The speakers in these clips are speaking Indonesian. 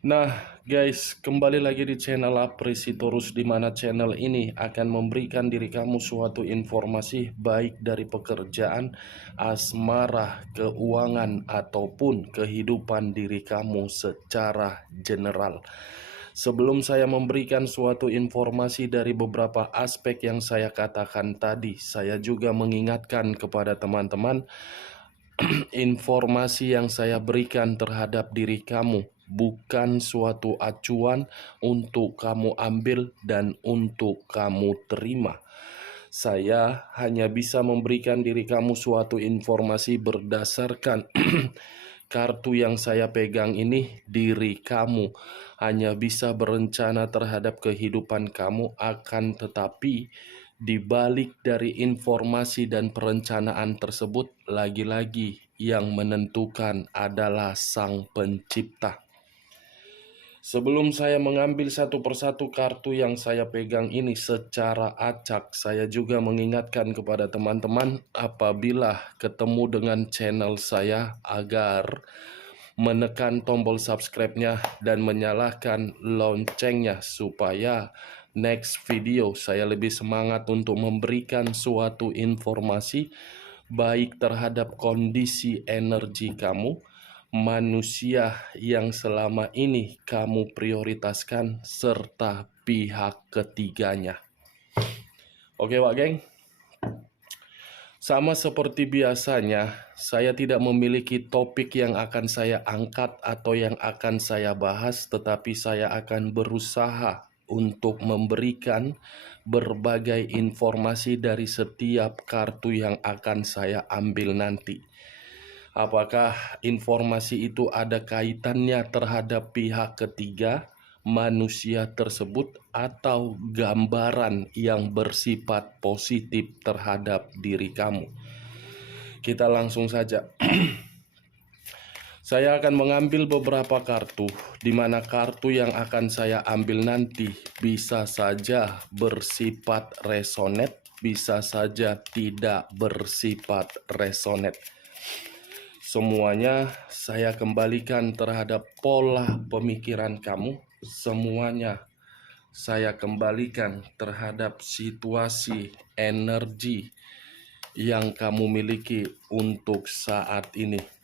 Nah, guys, kembali lagi di channel Apresitorus, di mana channel ini akan memberikan diri kamu suatu informasi baik dari pekerjaan, asmara, keuangan, ataupun kehidupan diri kamu secara general. Sebelum saya memberikan suatu informasi dari beberapa aspek yang saya katakan tadi, saya juga mengingatkan kepada teman-teman informasi yang saya berikan terhadap diri kamu bukan suatu acuan untuk kamu ambil dan untuk kamu terima. Saya hanya bisa memberikan diri kamu suatu informasi berdasarkan kartu yang saya pegang ini. Diri kamu hanya bisa berencana terhadap kehidupan kamu, akan tetapi di balik dari informasi dan perencanaan tersebut, lagi-lagi yang menentukan adalah Sang Pencipta. Sebelum saya mengambil satu persatu kartu yang saya pegang ini secara acak, saya juga mengingatkan kepada teman-teman apabila ketemu dengan channel saya agar menekan tombol subscribe-nya dan menyalakan loncengnya supaya next video saya lebih semangat untuk memberikan suatu informasi baik terhadap kondisi energi kamu, manusia yang selama ini kamu prioritaskan, serta pihak ketiganya. Oke Wak Geng, sama seperti biasanya, saya tidak memiliki topik yang akan saya angkat atau yang akan saya bahas, tetapi saya akan berusaha untuk memberikan berbagai informasi dari setiap kartu yang akan saya ambil nanti. Apakah informasi itu ada kaitannya terhadap pihak ketiga, manusia tersebut, atau gambaran yang bersifat positif terhadap diri kamu? Kita langsung saja. Saya akan mengambil beberapa kartu, di mana kartu yang akan saya ambil nanti bisa saja bersifat resonate, bisa saja tidak bersifat resonate. Semuanya saya kembalikan terhadap pola pemikiran kamu. Semuanya saya kembalikan terhadap situasi energi yang kamu miliki untuk saat ini.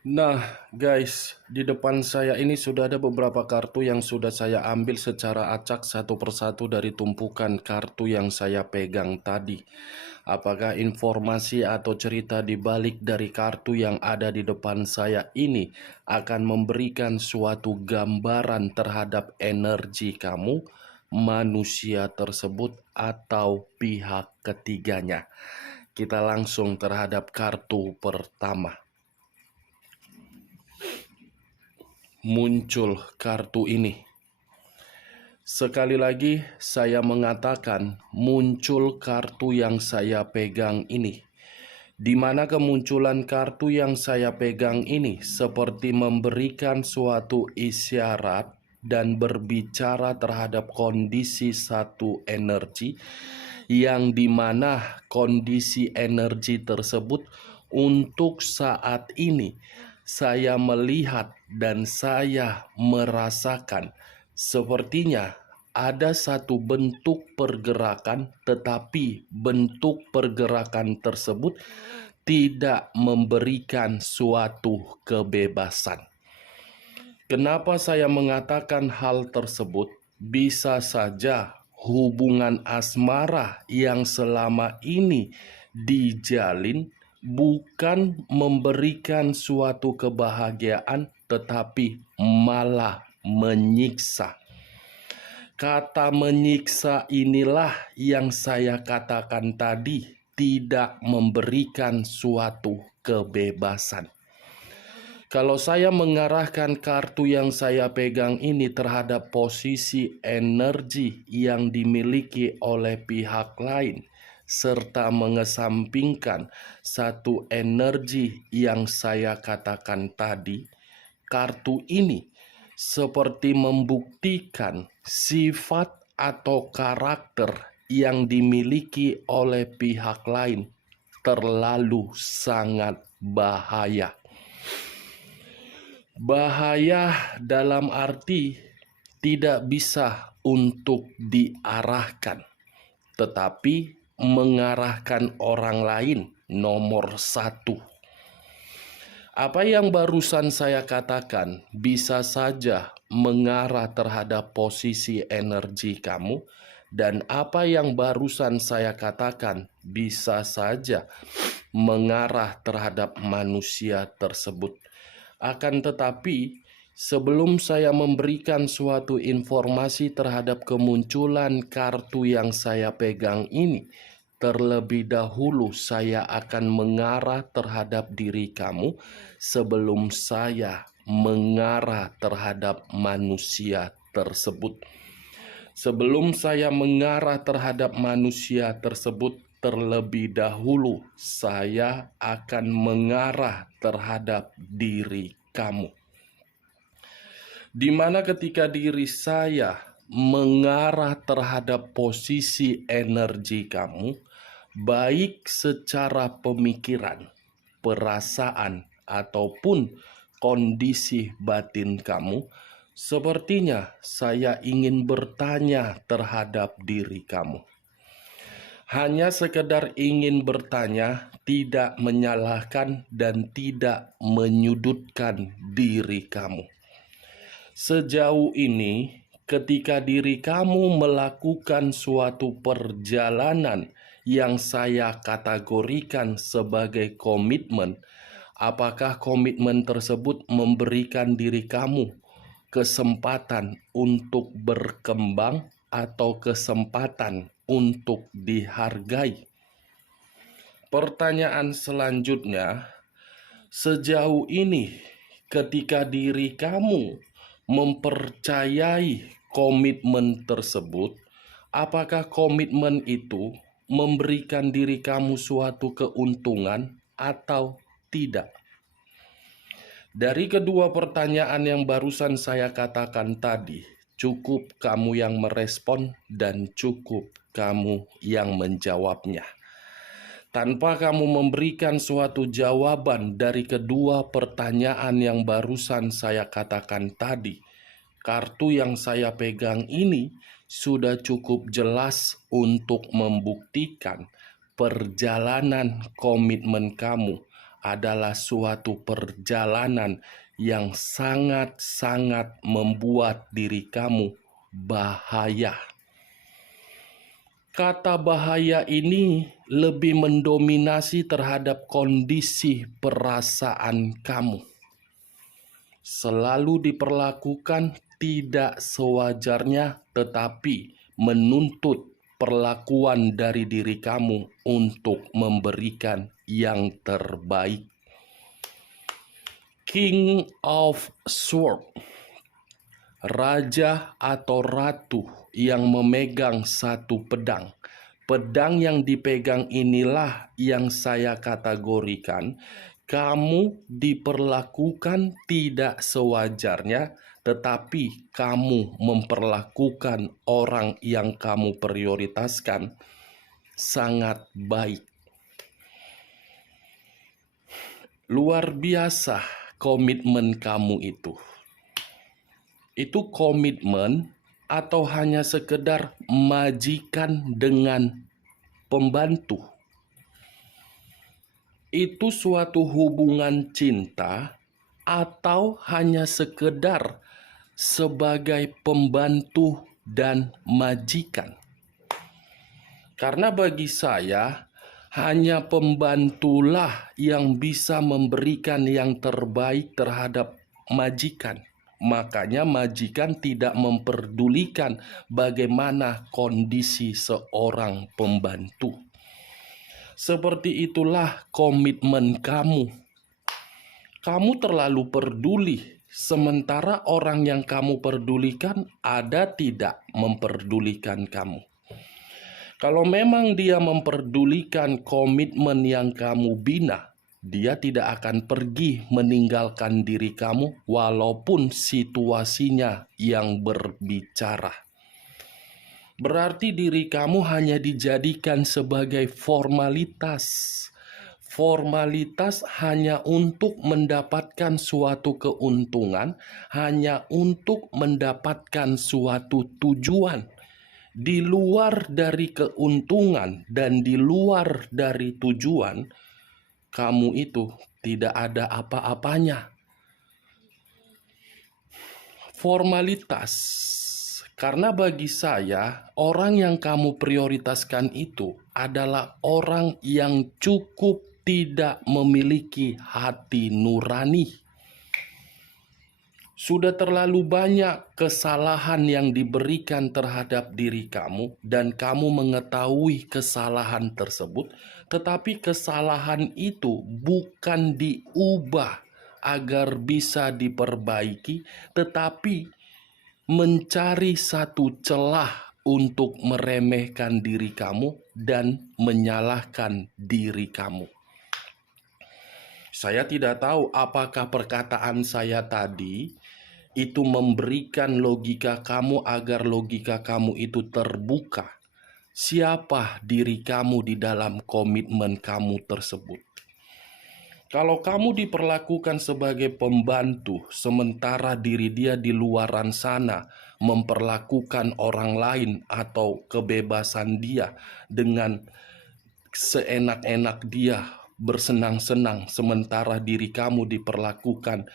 Nah, guys, di depan saya ini sudah ada beberapa kartu yang sudah saya ambil secara acak satu persatu dari tumpukan kartu yang saya pegang tadi. Apakah informasi atau cerita di balik dari kartu yang ada di depan saya ini akan memberikan suatu gambaran terhadap energi kamu, manusia tersebut, atau pihak ketiganya? Kita langsung terhadap kartu pertama. Muncul kartu ini. Sekali lagi saya mengatakan muncul kartu yang saya pegang ini. Di mana kemunculan kartu yang saya pegang ini seperti memberikan suatu isyarat dan berbicara terhadap kondisi satu energi, yang dimana kondisi energi tersebut untuk saat ini saya melihat dan saya merasakan sepertinya ada satu bentuk pergerakan, tetapi bentuk pergerakan tersebut tidak memberikan suatu kebebasan. Kenapa saya mengatakan hal tersebut? Bisa saja hubungan asmara yang selama ini dijalin bukan memberikan suatu kebahagiaan, tetapi malah menyiksa. Kata menyiksa inilah yang saya katakan tadi tidak memberikan suatu kebebasan. Kalau saya mengarahkan kartu yang saya pegang ini terhadap posisi energi yang dimiliki oleh pihak lain, serta mengesampingkan satu energi yang saya katakan tadi, kartu ini seperti membuktikan sifat atau karakter yang dimiliki oleh pihak lain terlalu sangat bahaya. Bahaya dalam arti tidak bisa untuk diarahkan, tetapi mengarahkan orang lain nomor satu. Apa yang barusan saya katakan bisa saja mengarah terhadap posisi energi kamu, dan apa yang barusan saya katakan bisa saja mengarah terhadap manusia tersebut. Akan tetapi, sebelum saya memberikan suatu informasi terhadap kemunculan kartu yang saya pegang ini, terlebih dahulu saya akan mengarah terhadap diri kamu sebelum saya mengarah terhadap manusia tersebut. Sebelum saya mengarah terhadap manusia tersebut, terlebih dahulu saya akan mengarah terhadap diri kamu. Di mana ketika diri saya mengarah terhadap posisi energi kamu, baik secara pemikiran, perasaan, ataupun kondisi batin kamu, sepertinya saya ingin bertanya terhadap diri kamu. Hanya sekedar ingin bertanya, tidak menyalahkan dan tidak menyudutkan diri kamu. Sejauh ini, ketika diri kamu melakukan suatu perjalanan yang saya kategorikan sebagai komitmen, apakah komitmen tersebut memberikan diri kamu kesempatan untuk berkembang atau kesempatan untuk dihargai? Pertanyaan selanjutnya, sejauh ini ketika diri kamu mempercayai komitmen tersebut, apakah komitmen itu memberikan diri kamu suatu keuntungan atau tidak? Dari kedua pertanyaan yang barusan saya katakan tadi, cukup kamu yang merespon dan cukup kamu yang menjawabnya. Tanpa kamu memberikan suatu jawaban dari kedua pertanyaan yang barusan saya katakan tadi, kartu yang saya pegang ini sudah cukup jelas untuk membuktikan perjalanan komitmen kamu adalah suatu perjalanan yang sangat-sangat membuat diri kamu bahaya. Kata bahaya ini lebih mendominasi terhadap kondisi perasaan kamu. Selalu diperlakukan tidak sewajarnya, tetapi menuntut perlakuan dari diri kamu untuk memberikan yang terbaik. King of Swords, raja atau ratu yang memegang satu pedang. Pedang yang dipegang inilah yang saya kategorikan kamu diperlakukan tidak sewajarnya, tetapi kamu memperlakukan orang yang kamu prioritaskan sangat baik. Luar biasa komitmen kamu itu. Itu komitmen atau hanya sekedar majikan dengan pembantu? Itu suatu hubungan cinta atau hanya sekedar sebagai pembantu dan majikan? Karena bagi saya, hanya pembantulah yang bisa memberikan yang terbaik terhadap majikan. Makanya majikan tidak memperdulikan bagaimana kondisi seorang pembantu. Seperti itulah komitmen kamu. Kamu terlalu peduli, sementara orang yang kamu pedulikan ada tidak memperdulikan kamu. Kalau memang dia memperdulikan komitmen yang kamu bina, dia tidak akan pergi meninggalkan diri kamu walaupun situasinya yang berbicara. Berarti diri kamu hanya dijadikan sebagai formalitas. Formalitas hanya untuk mendapatkan suatu keuntungan, hanya untuk mendapatkan suatu tujuan. Di luar dari keuntungan dan di luar dari tujuan, kamu itu tidak ada apa-apanya. Formalitas. Karena bagi saya, orang yang kamu prioritaskan itu adalah orang yang cukup tidak memiliki hati nurani. Sudah terlalu banyak kesalahan yang diberikan terhadap diri kamu dan kamu mengetahui kesalahan tersebut, tetapi kesalahan itu bukan diubah agar bisa diperbaiki, tetapi mencari satu celah untuk meremehkan diri kamu dan menyalahkan diri kamu. Saya tidak tahu apakah perkataan saya tadi itu memberikan logika kamu agar logika kamu itu terbuka. Siapa diri kamu di dalam komitmen kamu tersebut? Kalau kamu diperlakukan sebagai pembantu, sementara diri dia di luaran sana memperlakukan orang lain atau kebebasan dia dengan seenak-enak dia bersenang-senang, sementara diri kamu diperlakukan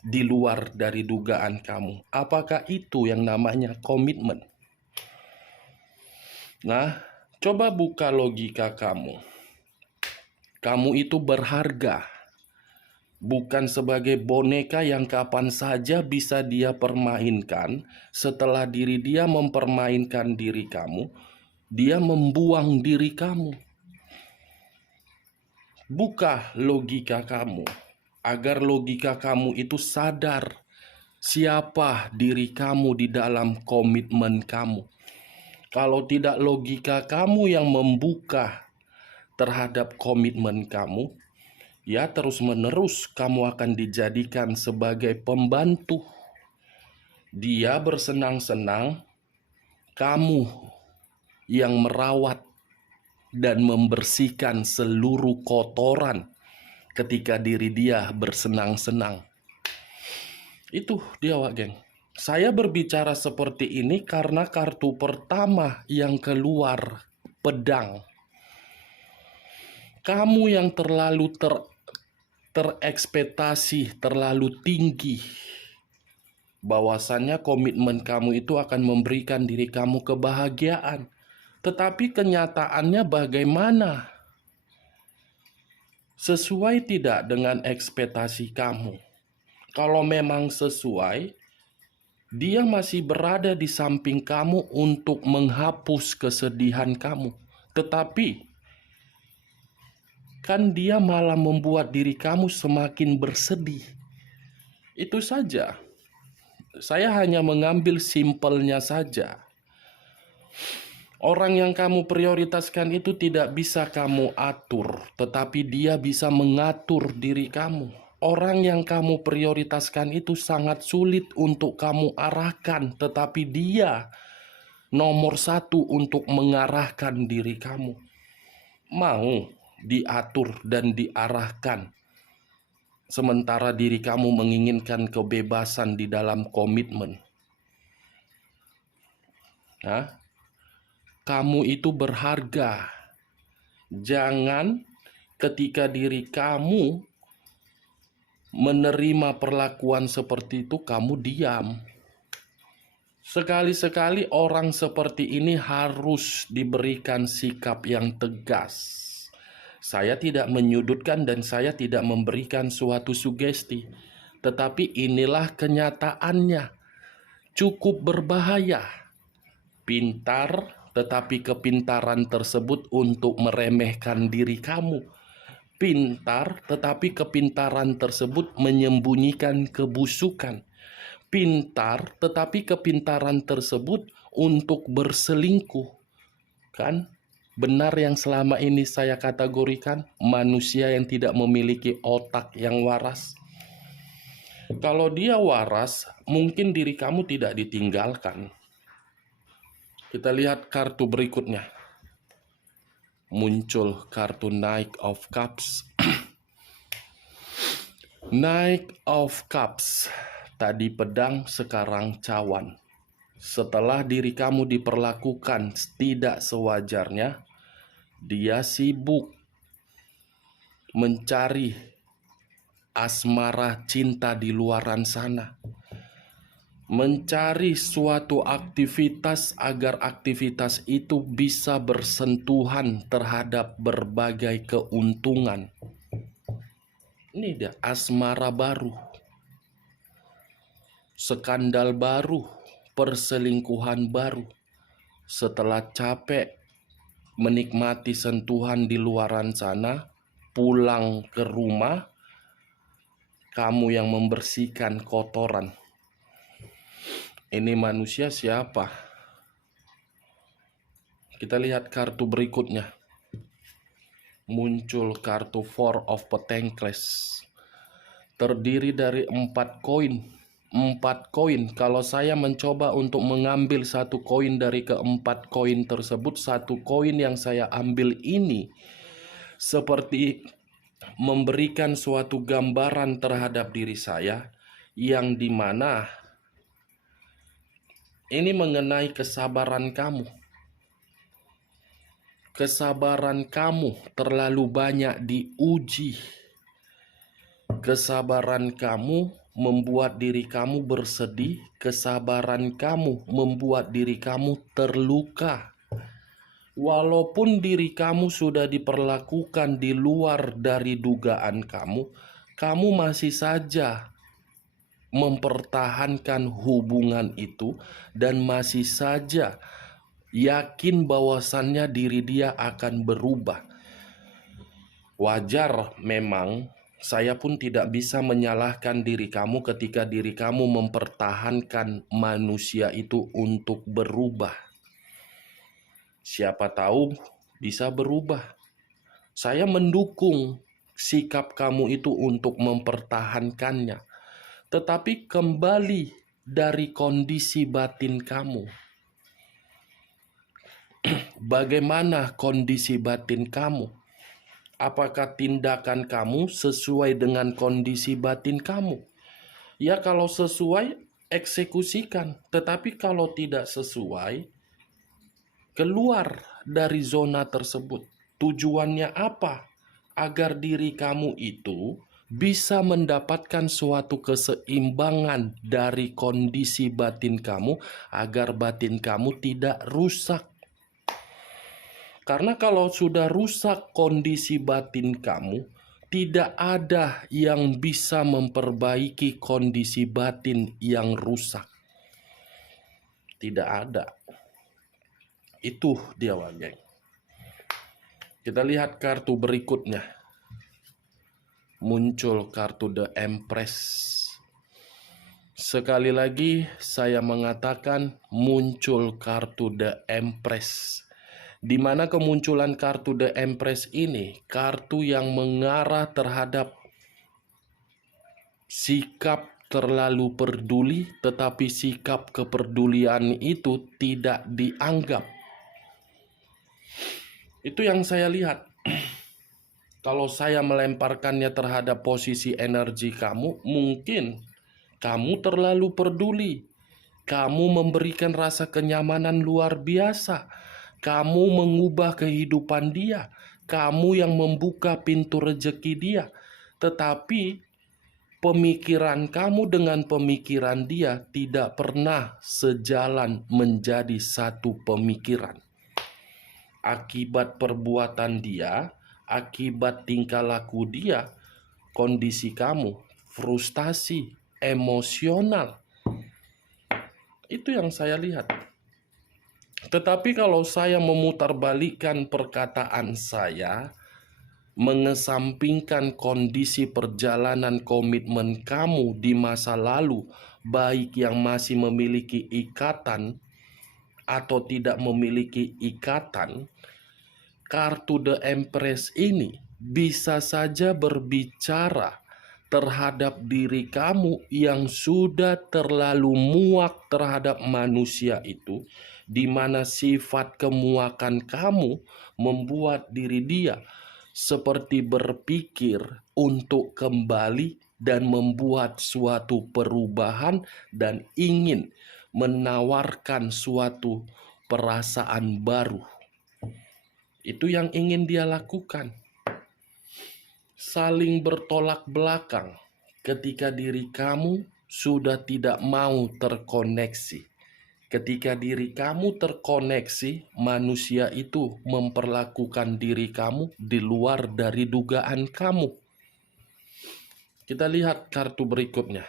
di luar dari dugaan kamu. Apakah itu yang namanya komitmen? Nah, coba buka logika kamu. Kamu itu berharga, bukan sebagai boneka yang kapan saja bisa dia permainkan. Setelah diri dia mempermainkan diri kamu, dia membuang diri kamu. Buka logika kamu, agar logika kamu itu sadar siapa diri kamu di dalam komitmen kamu. Kalau tidak logika kamu yang membuka terhadap komitmen kamu, ya terus-menerus kamu akan dijadikan sebagai pembantu. Dia bersenang-senang, kamu yang merawat dan membersihkan seluruh kotoran ketika diri dia bersenang-senang. Itu dia, Wak Geng. Saya berbicara seperti ini karena kartu pertama yang keluar pedang. Kamu yang terlalu terekspektasi terlalu tinggi bahwasannya komitmen kamu itu akan memberikan diri kamu kebahagiaan. Tetapi kenyataannya bagaimana? Sesuai tidak dengan ekspektasi kamu? Kalau memang sesuai, dia masih berada di samping kamu untuk menghapus kesedihan kamu. Tetapi kan dia malah membuat diri kamu semakin bersedih. Itu saja. Saya hanya mengambil simpelnya saja. Orang yang kamu prioritaskan itu tidak bisa kamu atur, tetapi dia bisa mengatur diri kamu. Orang yang kamu prioritaskan itu sangat sulit untuk kamu arahkan, tetapi dia nomor satu untuk mengarahkan diri kamu. Mau diatur dan diarahkan, sementara diri kamu menginginkan kebebasan di dalam komitmen. Nah, kamu itu berharga. Jangan ketika diri kamu menerima perlakuan seperti itu, kamu diam. Sekali-sekali orang seperti ini harus diberikan sikap yang tegas. Saya tidak menyudutkan dan saya tidak memberikan suatu sugesti. tetapi inilah kenyataannya. Cukup berbahaya. Pintar, tetapi kepintaran tersebut untuk meremehkan diri kamu. Pintar, tetapi kepintaran tersebut menyembunyikan kebusukan. Pintar, tetapi kepintaran tersebut untuk berselingkuh. Kan? Benar yang selama ini saya kategorikan manusia yang tidak memiliki otak yang waras. Kalau dia waras, mungkin diri kamu tidak ditinggalkan. Kita lihat kartu berikutnya. Muncul kartu Knight of Cups. Knight of Cups. Tadi pedang, sekarang cawan. Setelah diri kamu diperlakukan tidak sewajarnya, dia sibuk mencari asmara cinta di luaran sana. Mencari suatu aktivitas agar aktivitas itu bisa bersentuhan terhadap berbagai keuntungan. Ini dia asmara baru, skandal baru, perselingkuhan baru. Setelah capek menikmati sentuhan di luaran sana, pulang ke rumah, kamu yang membersihkan kotoran. Ini manusia siapa? Kita lihat kartu berikutnya. Muncul kartu Four of Pentacles. Terdiri dari 4 koin. 4 koin. Kalau saya mencoba untuk mengambil satu koin dari keempat koin tersebut, satu koin yang saya ambil ini seperti memberikan suatu gambaran terhadap diri saya, yang dimana ini mengenai kesabaran kamu. Kesabaran kamu terlalu banyak diuji. Kesabaran kamu membuat diri kamu bersedih. Kesabaran kamu membuat diri kamu terluka. Walaupun diri kamu sudah diperlakukan di luar dari dugaan kamu, kamu masih saja mempertahankan hubungan itu dan masih saja yakin bahwasannya diri dia akan berubah. Wajar memang, saya pun tidak bisa menyalahkan diri kamu ketika diri kamu mempertahankan manusia itu untuk berubah. Siapa tahu bisa berubah. Saya mendukung sikap kamu itu untuk mempertahankannya. Tetapi kembali dari kondisi batin kamu. Bagaimana kondisi batin kamu? Apakah tindakan kamu sesuai dengan kondisi batin kamu? Ya, kalau sesuai, eksekusikan. Tetapi kalau tidak sesuai, keluar dari zona tersebut. Tujuannya apa? Agar diri kamu itu bisa mendapatkan suatu keseimbangan dari kondisi batin kamu, agar batin kamu tidak rusak. Karena kalau sudah rusak kondisi batin kamu, tidak ada yang bisa memperbaiki kondisi batin yang rusak. Tidak ada. Itu dia, geng. Kita lihat kartu berikutnya. Muncul kartu The Empress. Sekali lagi saya mengatakan muncul kartu The Empress. Di mana kemunculan kartu The Empress ini, kartu yang mengarah terhadap sikap terlalu peduli, tetapi sikap kepedulian itu tidak dianggap. Itu yang saya lihat. Kalau saya melemparkannya terhadap posisi energi kamu, mungkin kamu terlalu peduli. Kamu memberikan rasa kenyamanan luar biasa. Kamu mengubah kehidupan dia. Kamu yang membuka pintu rezeki dia. Tetapi pemikiran kamu dengan pemikiran dia tidak pernah sejalan menjadi satu pemikiran. Akibat perbuatan dia, akibat tingkah laku dia, kondisi kamu frustasi, emosional. Itu yang saya lihat. Tetapi kalau saya memutarbalikkan perkataan saya, mengesampingkan kondisi perjalanan komitmen kamu di masa lalu, baik yang masih memiliki ikatan atau tidak memiliki ikatan, kartu The Empress ini bisa saja berbicara terhadap diri kamu yang sudah terlalu muak terhadap manusia itu, di mana sifat kemuakan kamu membuat diri dia seperti berpikir untuk kembali dan membuat suatu perubahan dan ingin menawarkan suatu perasaan baru. Itu yang ingin dia lakukan. Saling bertolak belakang ketika diri kamu sudah tidak mau terkoneksi. Ketika diri kamu terkoneksi, manusia itu memperlakukan diri kamu di luar dari dugaan kamu. Kita lihat kartu berikutnya.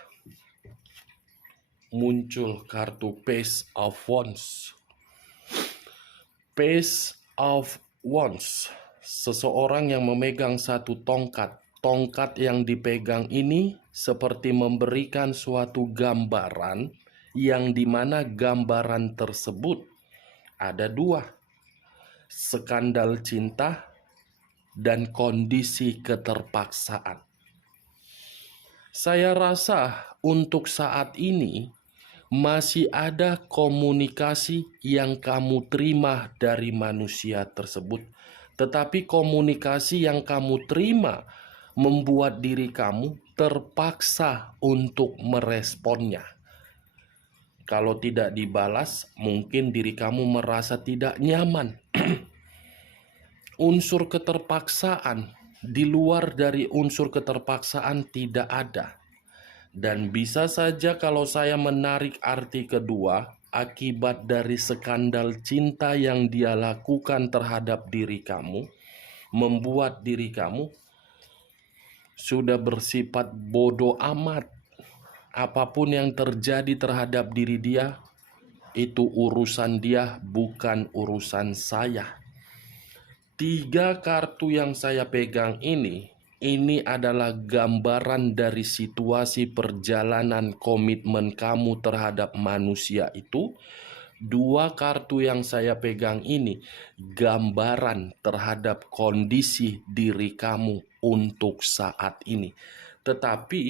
Muncul kartu Page of Wands. Page of Wands. Seseorang yang memegang satu tongkat. Tongkat yang dipegang ini seperti memberikan suatu gambaran, yang dimana gambaran tersebut ada dua, skandal cinta dan kondisi keterpaksaan. Saya rasa untuk saat ini masih ada komunikasi yang kamu terima dari manusia tersebut, tetapi komunikasi yang kamu terima membuat diri kamu terpaksa untuk meresponnya. Kalau tidak dibalas, mungkin diri kamu merasa tidak nyaman. Unsur keterpaksaan, di luar dari unsur keterpaksaan tidak ada. Dan bisa saja kalau saya menarik arti kedua, akibat dari skandal cinta yang dia lakukan terhadap diri kamu, membuat diri kamu sudah bersifat bodoh amat. Apapun yang terjadi terhadap diri dia, itu urusan dia, bukan urusan saya. 3 kartu yang saya pegang ini adalah gambaran dari situasi perjalanan komitmen kamu terhadap manusia itu. 2 kartu yang saya pegang ini gambaran terhadap kondisi diri kamu untuk saat ini. Tetapi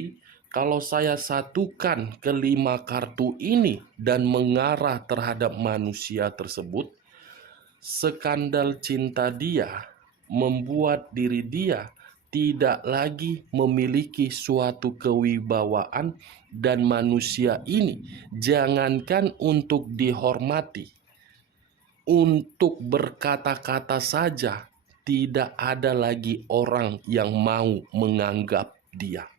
kalau saya satukan ke-5 kartu ini dan mengarah terhadap manusia tersebut, skandal cinta dia membuat diri dia tidak lagi memiliki suatu kewibawaan, dan manusia ini jangankan untuk dihormati, untuk berkata-kata saja tidak ada lagi orang yang mau menganggap dia.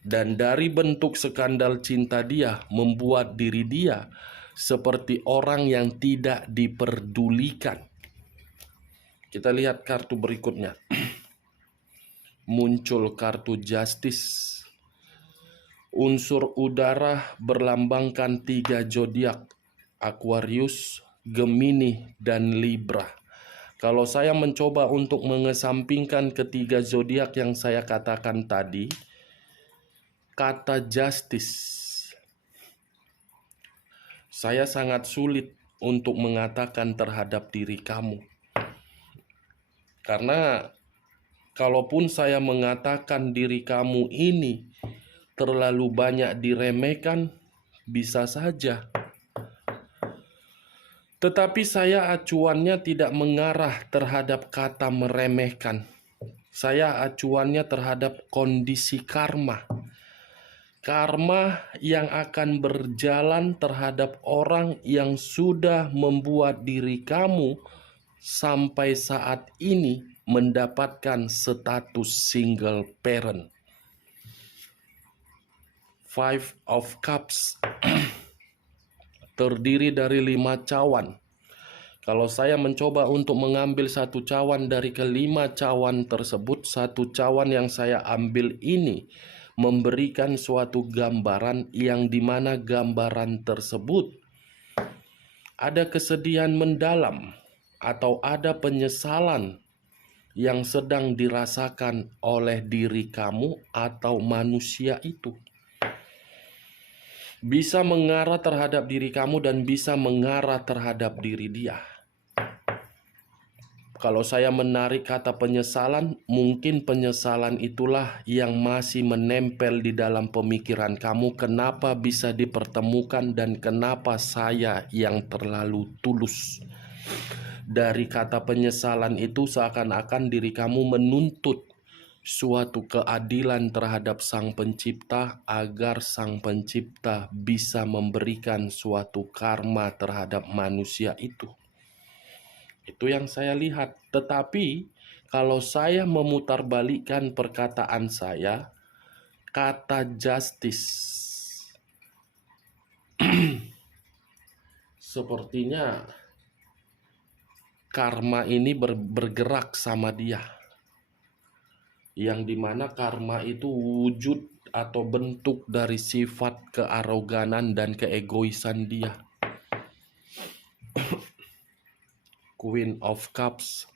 Dan dari bentuk skandal cinta dia membuat diri dia seperti orang yang tidak diperdulikan. Kita lihat kartu berikutnya. Muncul kartu Justice. Unsur udara berlambangkan 3 zodiak: Aquarius, Gemini, dan Libra. Kalau saya mencoba untuk mengesampingkan ketiga zodiak yang saya katakan tadi, kata justice, saya sangat sulit untuk mengatakan terhadap diri kamu. Karena kalaupun saya mengatakan diri kamu ini terlalu banyak diremehkan, bisa saja. Tetapi saya acuannya tidak mengarah terhadap kata meremehkan. Saya acuannya terhadap kondisi karma. Karma yang akan berjalan terhadap orang yang sudah membuat diri kamu sampai saat ini mendapatkan status single parent. 5 of Cups terdiri dari 5 cawan. Kalau saya mencoba untuk mengambil satu cawan dari ke-5 cawan tersebut, satu cawan yang saya ambil ini memberikan suatu gambaran yang dimana gambaran tersebut ada kesedihan mendalam atau ada penyesalan yang sedang dirasakan oleh diri kamu atau manusia itu. Bisa mengarah terhadap diri kamu dan bisa mengarah terhadap diri dia. Kalau saya menarik kata penyesalan, mungkin penyesalan itulah yang masih menempel di dalam pemikiran kamu. Kenapa bisa dipertemukan dan kenapa saya yang terlalu tulus? Dari kata penyesalan itu seakan-akan diri kamu menuntut suatu keadilan terhadap Sang Pencipta agar Sang Pencipta bisa memberikan suatu karma terhadap manusia itu. Itu yang saya lihat. Tetapi kalau saya memutarbalikkan perkataan saya, kata justice sepertinya karma ini bergerak sama dia. Yang dimana karma itu wujud atau bentuk dari sifat kearoganan dan keegoisan dia. Queen of Cups.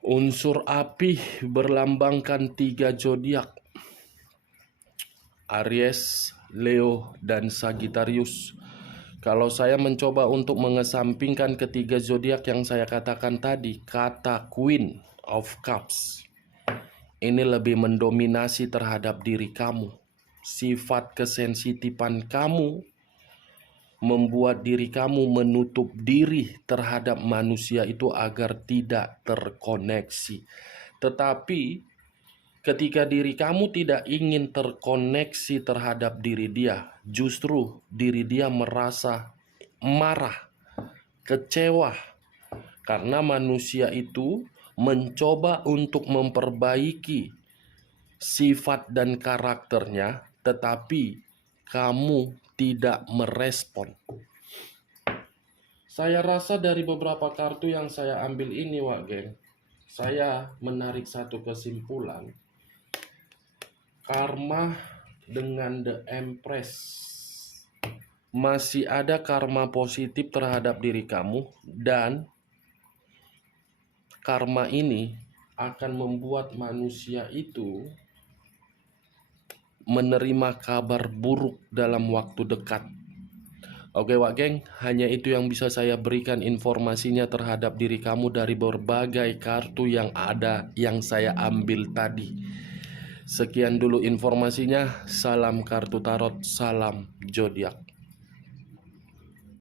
Unsur api berlambangkan 3 zodiak. Aries, Leo, dan Sagittarius. Kalau saya mencoba untuk mengesampingkan ketiga zodiak yang saya katakan tadi, kata Queen of Cups ini lebih mendominasi terhadap diri kamu. Sifat kesensitifan kamu membuat diri kamu menutup diri terhadap manusia itu agar tidak terkoneksi. Tetapi ketika diri kamu tidak ingin terkoneksi terhadap diri dia, justru diri dia merasa marah, kecewa, karena manusia itu mencoba untuk memperbaiki sifat dan karakternya, tetapi kamu tidak merespon. Saya rasa dari beberapa kartu yang saya ambil ini, Wak Geng, saya menarik satu kesimpulan. Karma dengan The Empress. Masih ada karma positif terhadap diri kamu, dan karma ini akan membuat manusia itu menerima kabar buruk dalam waktu dekat. Oke Wak Geng, hanya itu yang bisa saya berikan informasinya terhadap diri kamu dari berbagai kartu yang ada yang saya ambil tadi. Sekian dulu informasinya. Salam kartu tarot, salam zodiak.